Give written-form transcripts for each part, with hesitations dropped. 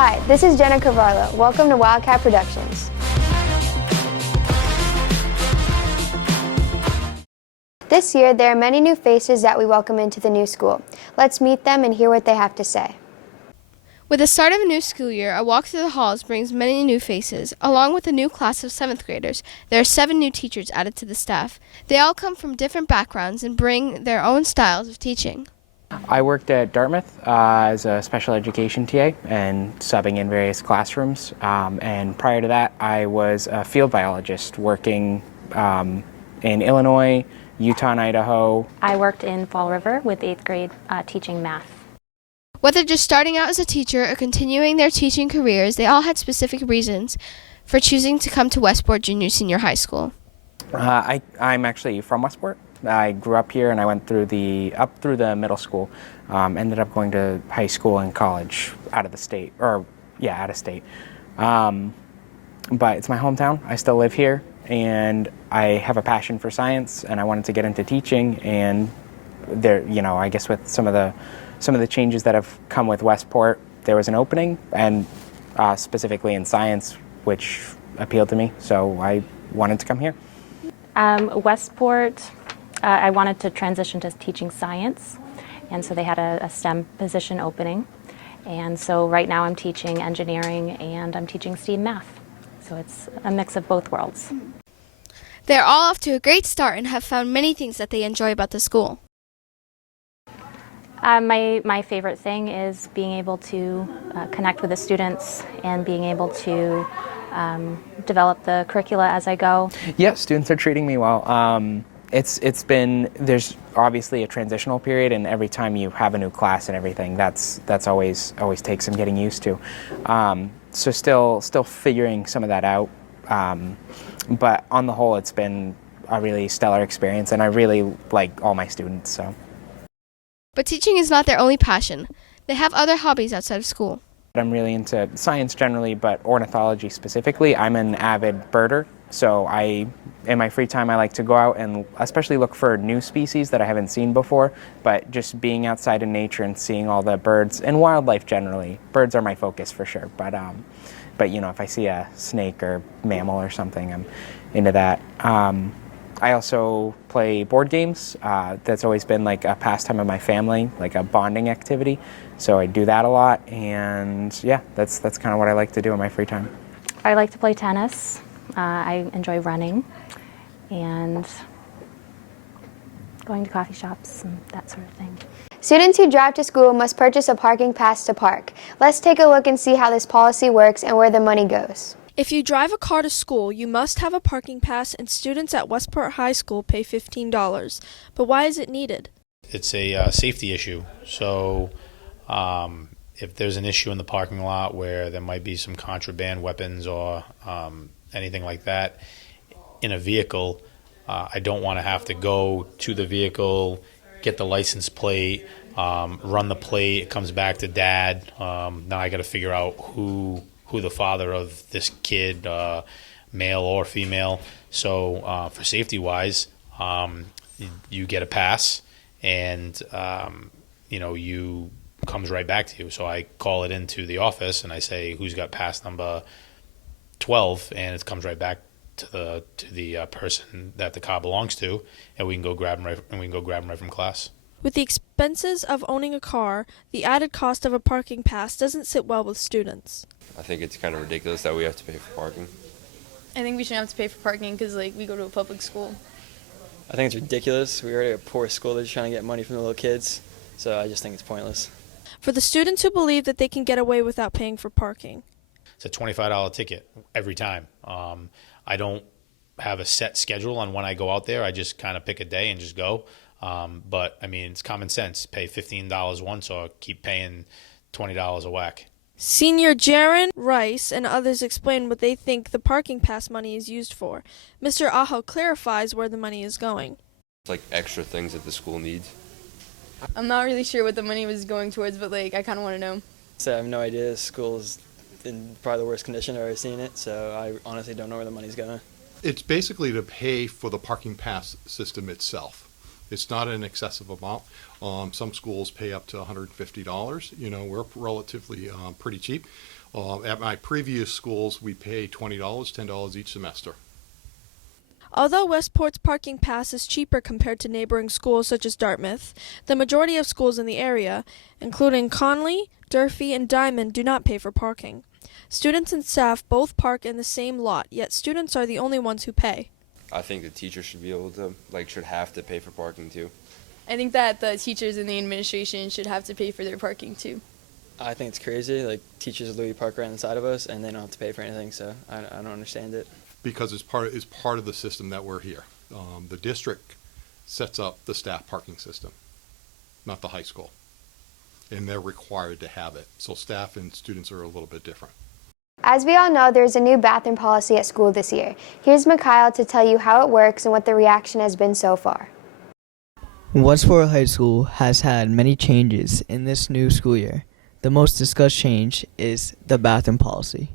Hi, this is Jenna. Welcome to Wildcat Productions. This year, there are many new faces that we welcome into the new school. Let's meet them and hear what they have to say. With the start of a new school year, a walk through the halls brings many new faces. Along with a new class of 7th graders, there are 7 new teachers added to the staff. They all come from different backgrounds and bring their own styles of teaching. I worked at Dartmouth as a special education TA and subbing in various classrooms. And prior to that, I was a field biologist working in Illinois, Utah, and Idaho. I worked in Fall River with 8th grade teaching math. Whether just starting out as a teacher or continuing their teaching careers, they all had specific reasons for choosing to come to Westport Junior Senior High School. I'm actually from Westport. I grew up here and I went through up through the middle school. Ended up going to high school and college out of state. But it's my hometown. I still live here and I have a passion for science and I wanted to get into teaching, and there, I guess with some of the changes that have come with Westport, there was an opening, and specifically in science, which appealed to me, so I wanted to come here. Westport, I wanted to transition to teaching science, and so they had a STEM position opening. And so right now I'm teaching engineering and I'm teaching STEAM math. So it's a mix of both worlds. They're all off to a great start and have found many things that they enjoy about the school. My favorite thing is being able to connect with the students and being able to develop the curricula as I go. Yeah, students are treating me well. There's obviously a transitional period, and every time you have a new class and everything, that's always takes some getting used to. So still figuring some of that out. But on the whole, it's been a really stellar experience, and I really like all my students. So. But teaching is not their only passion. They have other hobbies outside of school. I'm really into science generally, but ornithology specifically. I'm an avid birder, so in my free time I like to go out and especially look for new species that I haven't seen before, but just being outside in nature and seeing all the birds and wildlife generally. Birds are my focus for sure, but if I see a snake or mammal or something, I'm into that. I also play board games. That's always been like a pastime of my family, like a bonding activity. So I do that a lot, and yeah, that's kind of what I like to do in my free time. I like to play tennis. I enjoy running and going to coffee shops and that sort of thing. Students who drive to school must purchase a parking pass to park. Let's take a look and see how this policy works and where the money goes. If you drive a car to school, you must have a parking pass, and students at Westport High School pay $15. But why is it needed? It's a safety issue. So if there's an issue in the parking lot where there might be some contraband weapons or anything like that in a vehicle, I don't want to have to go to the vehicle, get the license plate, run the plate, it comes back to dad. Now I got to figure out who the father of this kid, male or female. So for safety-wise, you get a pass, and you comes right back to you. So I call it into the office and I say, who's got pass number 12, and it comes right back to the person that the car belongs to, and we can go grab them right from class. With the expenses of owning a car, the added cost of a parking pass doesn't sit well with students. I think it's kind of ridiculous that we have to pay for parking. I think we shouldn't have to pay for parking because, we go to a public school. I think it's ridiculous. We already have a poor school. They're just trying to get money from the little kids, so I just think it's pointless. For the students who believe that they can get away without paying for parking. It's a $25 ticket every time. I don't have a set schedule on when I go out there. I just kind of pick a day and just go. But it's common sense. Pay $15 once or keep paying $20 a whack. Senior Jaron Rice and others explain what they think the parking pass money is used for. Mr. Aho clarifies where the money is going. It's like extra things that the school needs. I'm not really sure what the money was going towards, but I kind of want to know. So I have no idea. The school is in probably the worst condition I've ever seen it, so I honestly don't know where the money's going. It's basically to pay for the parking pass system itself. It's not an excessive amount. Some schools pay up to $150. You know, we're relatively pretty cheap. At my previous schools, we pay $20, $10 each semester. Although Westport's parking pass is cheaper compared to neighboring schools such as Dartmouth, the majority of schools in the area, including Conley, Durfee, and Diamond, do not pay for parking. Students and staff both park in the same lot, yet students are the only ones who pay. I think the teachers should be able to, should have to pay for parking too. I think that the teachers and the administration should have to pay for their parking too. I think it's crazy. Like, teachers literally park right on the side of us, and they don't have to pay for anything, so I don't understand it. Because it's part of the system that we're here. The district sets up the staff parking system, not the high school. And they're required to have it. So staff and students are a little bit different. As we all know, there's a new bathroom policy at school this year. Here's Mikhail to tell you how it works and what the reaction has been so far. Westport High School has had many changes in this new school year. The most discussed change is the bathroom policy.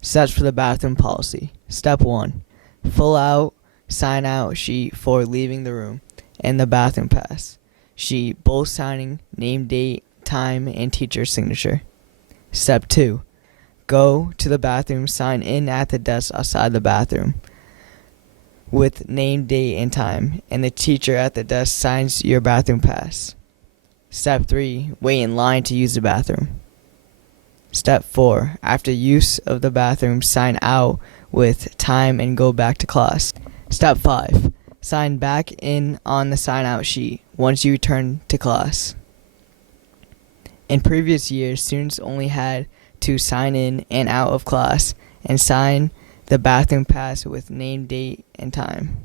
Steps for the bathroom policy. Step 1. Fill out sign out sheet for leaving the room and the bathroom pass sheet, both signing name, date, time, and teacher's signature. Step 2. Go to the bathroom, sign in at the desk outside the bathroom with name, date, and time, and the teacher at the desk signs your bathroom pass. Step 3. Wait in line to use the bathroom. Step 4. After use of the bathroom, sign out with time and go back to class. Step 5. Sign back in on the sign out sheet once you return to class. In previous years, students only had to sign in and out of class and sign the bathroom pass with name, date, and time.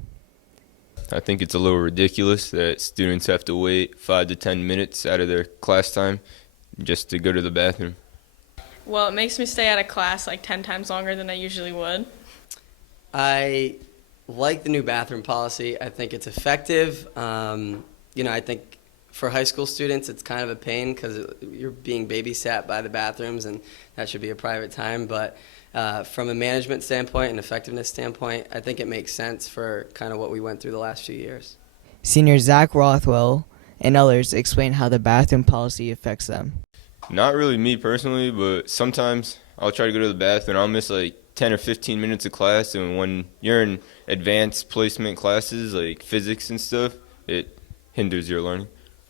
I think it's a little ridiculous that students have to wait 5 to 10 minutes out of their class time just to go to the bathroom. Well, it makes me stay out of class like 10 times longer than I usually would. I like the new bathroom policy. I think it's effective. I think for high school students, it's kind of a pain because you're being babysat by the bathrooms, and that should be a private time. But from a management standpoint and effectiveness standpoint, I think it makes sense for kind of what we went through the last few years. Senior Zach Rothwell and others explain how the bathroom policy affects them. Not really me personally, but sometimes I'll try to go to the bathroom. I'll miss like 10 or 15 minutes of class, and when you're in advanced placement classes like physics and stuff, it hinders your learning.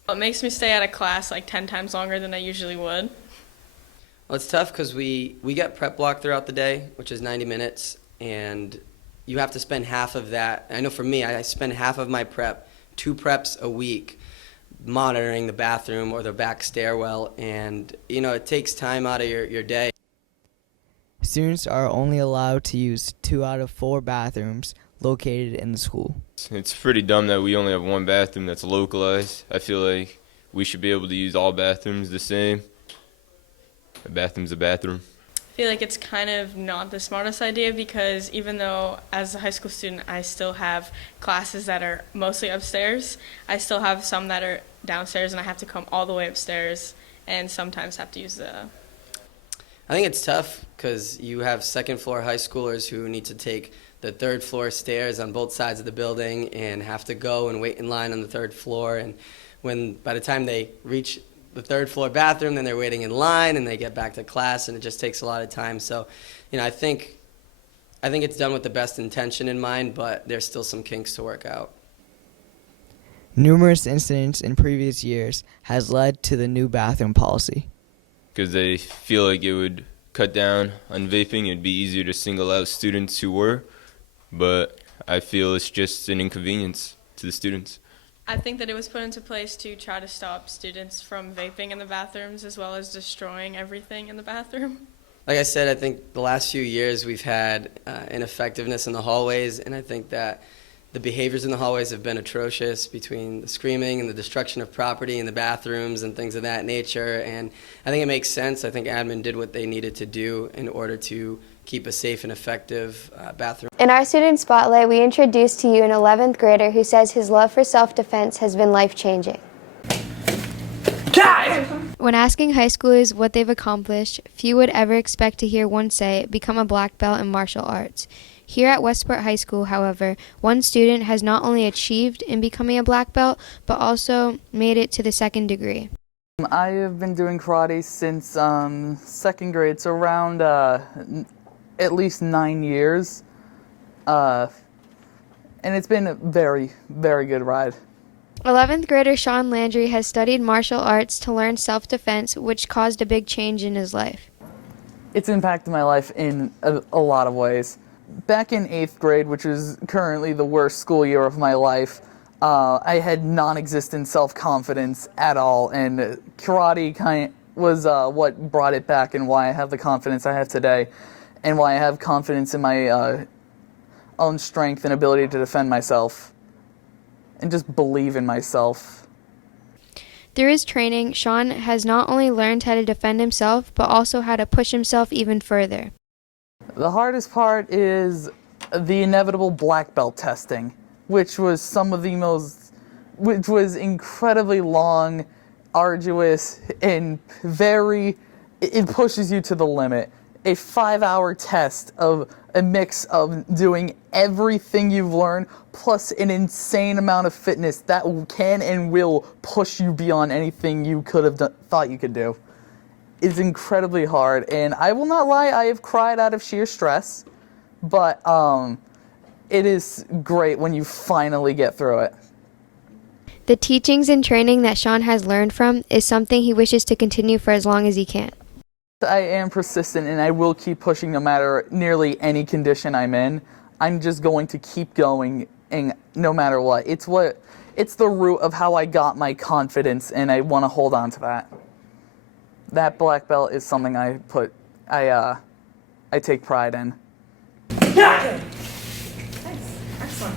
Well, it makes me stay out of class like 10 times longer than I usually would. Well, it's tough because we get prep block throughout the day, which is 90 minutes, and you have to spend half of that. I know for me, I spend half of my prep, 2 preps a week, monitoring the bathroom or the back stairwell, and it takes time out of your day. Students are only allowed to use 2 out of 4 bathrooms located in the school. It's pretty dumb that we only have one bathroom that's localized. I feel like we should be able to use all bathrooms the same. A bathroom's a bathroom. I feel like it's kind of not the smartest idea because even though as a high school student I still have classes that are mostly upstairs, I still have some that are downstairs and I have to come all the way upstairs and sometimes have to use the... I think it's tough because you have second floor high schoolers who need to take the 3rd floor stairs on both sides of the building and have to go and wait in line on the 3rd floor, and by the time they reach the 3rd floor bathroom, then they're waiting in line and they get back to class, and it just takes a lot of time. So, I think it's done with the best intention in mind, but there's still some kinks to work out. Numerous incidents in previous years has led to the new bathroom policy. Because they feel like it would cut down on vaping. It'd be easier to single out students who were, but I feel it's just an inconvenience to the students. I think that it was put into place to try to stop students from vaping in the bathrooms as well as destroying everything in the bathroom. Like I said, I think the last few years we've had ineffectiveness in the hallways, and I think that the behaviors in the hallways have been atrocious between the screaming and the destruction of property in the bathrooms and things of that nature. And I think it makes sense. I think admin did what they needed to do in order to keep a safe and effective bathroom. In our student spotlight, we introduced to you an 11th grader who says his love for self-defense has been life-changing. When asking high schoolers what they've accomplished, few would ever expect to hear one say, become a black belt in martial arts. Here at Westport High School, however, one student has not only achieved in becoming a black belt, but also made it to the second degree. I have been doing karate since second grade, so around at least 9 years. And it's been a very, very good ride. 11th grader Sean Landry has studied martial arts to learn self-defense, which caused a big change in his life. It's impacted my life in a lot of ways. Back in 8th grade, which is currently the worst school year of my life, I had non-existent self-confidence at all, and karate was what brought it back and why I have the confidence I have today, and why I have confidence in my own strength and ability to defend myself, and just believe in myself. Through his training, Sean has not only learned how to defend himself, but also how to push himself even further. The hardest part is the inevitable black belt testing, which was which was incredibly long, arduous, and it pushes you to the limit. A 5-hour test of a mix of doing everything you've learned plus an insane amount of fitness that can and will push you beyond anything you could have thought you could do. It's incredibly hard, and I will not lie, I have cried out of sheer stress, but it is great when you finally get through it. The teachings and training that Sean has learned from is something he wishes to continue for as long as he can. I am persistent, and I will keep pushing no matter nearly any condition I'm in. I'm just going to keep going, and no matter what. It's the root of how I got my confidence, and I want to hold on to that. That black belt is something I take pride in. Yeah! Nice. Excellent.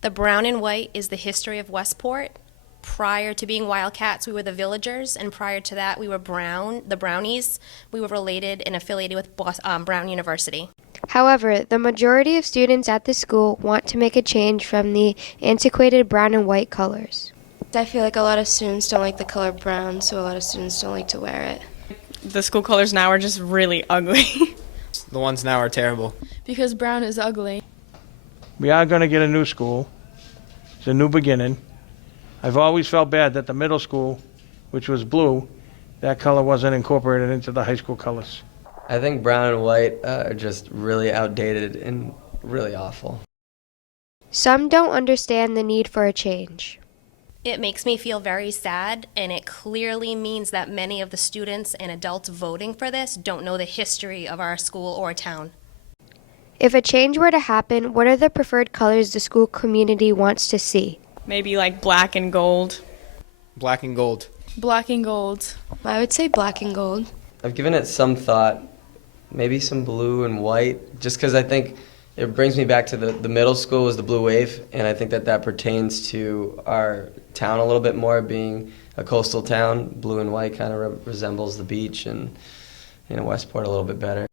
The brown and white is the history of Westport. Prior to being Wildcats, we were the Villagers, and prior to that, we were the Brownies. We were related and affiliated with Brown University. However, the majority of students at the school want to make a change from the antiquated brown and white colors. I feel like a lot of students don't like the color brown, so a lot of students don't like to wear it. The school colors now are just really ugly. The ones now are terrible. Because brown is ugly. We are going to get a new school. It's a new beginning. I've always felt bad that the middle school, which was blue, that color wasn't incorporated into the high school colors. I think brown and white are just really outdated and really awful. Some don't understand the need for a change. It makes me feel very sad, and it clearly means that many of the students and adults voting for this don't know the history of our school or town. If a change were to happen, what are the preferred colors the school community wants to see? Maybe like black and gold. Black and gold. Black and gold. I would say black and gold. I've given it some thought, maybe some blue and white, just because I think it brings me back to the middle school was the blue wave, and I think that pertains to our town a little bit more, being a coastal town. Blue and white kind of resembles the beach and Westport a little bit better.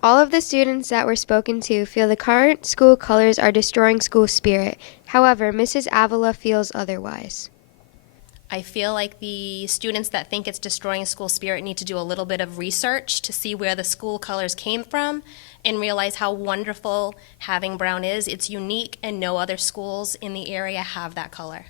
All of the students that were spoken to feel the current school colors are destroying school spirit. However, Mrs. Avila feels otherwise. I feel like the students that think it's destroying school spirit need to do a little bit of research to see where the school colors came from and realize how wonderful having brown is. It's unique, and no other schools in the area have that color.